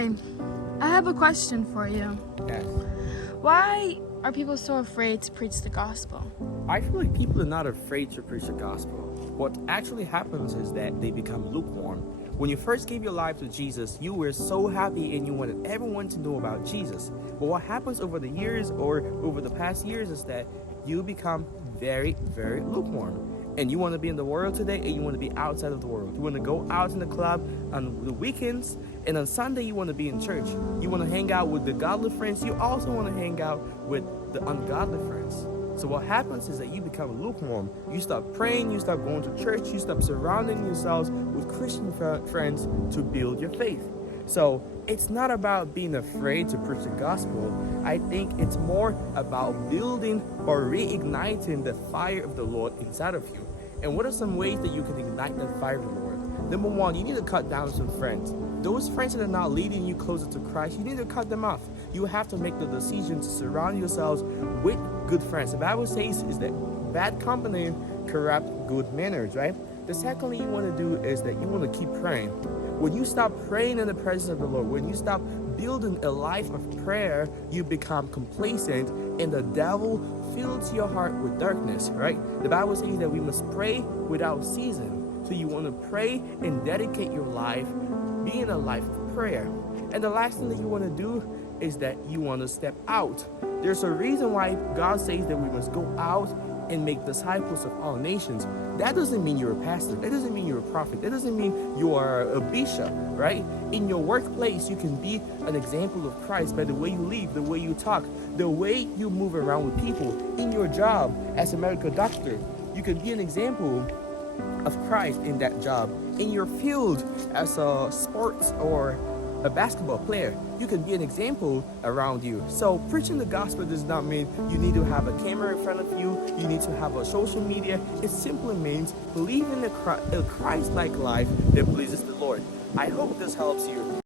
Hi, I have a question for you. Yes. Why are people so afraid to preach the gospel? I feel like people are not afraid to preach the gospel. What actually happens is that they become lukewarm. When you first gave your life to Jesus, you were so happy and you wanted everyone to know about Jesus. But what happens over the years or over the past years is that you become very, very lukewarm. And you want to be in the world today and you want to be outside of the world. You want to go out in the club on the weekends, and on Sunday you want to be in church. You want to hang out with the godly friends. You also want to hang out with the ungodly friends. So what happens is that you become lukewarm. You stop praying, you stop going to church, you stop surrounding yourselves with Christian friends to build your faith. So it's not about being afraid to preach the gospel. I think it's more about building or reigniting the fire of the Lord inside of you. And what are some ways that you can ignite the fire of the Lord? Number one, you need to cut down some friends. Those friends that are not leading you closer to Christ, you need to cut them off. You have to make the decision to surround yourselves with good friends. The Bible says is that bad company corrupt good manners, right? The second thing you want to do is that you want to keep praying. When you stop praying in the presence of the Lord, when you stop building a life of prayer, you become complacent and the devil fills your heart with darkness, right? The Bible says that we must pray without ceasing. So you want to pray and dedicate your life, be in a life of prayer. And the last thing that you want to do is that you want to step out. There's a reason why God says that we must go out and make disciples of all nations. That doesn't mean you're a pastor. That doesn't mean you're a prophet. That doesn't mean you are a bishop, right? In your workplace, you can be an example of Christ by the way you live, the way you talk, the way you move around with people. In your job as a medical doctor, you can be an example of Christ in that job. In your field as a sports or a basketball player, you can be an example around you. So preaching the gospel does not mean you need to have a camera in front of you, you need to have a social media. It simply means living a Christ-like life that pleases the Lord. I hope this helps you.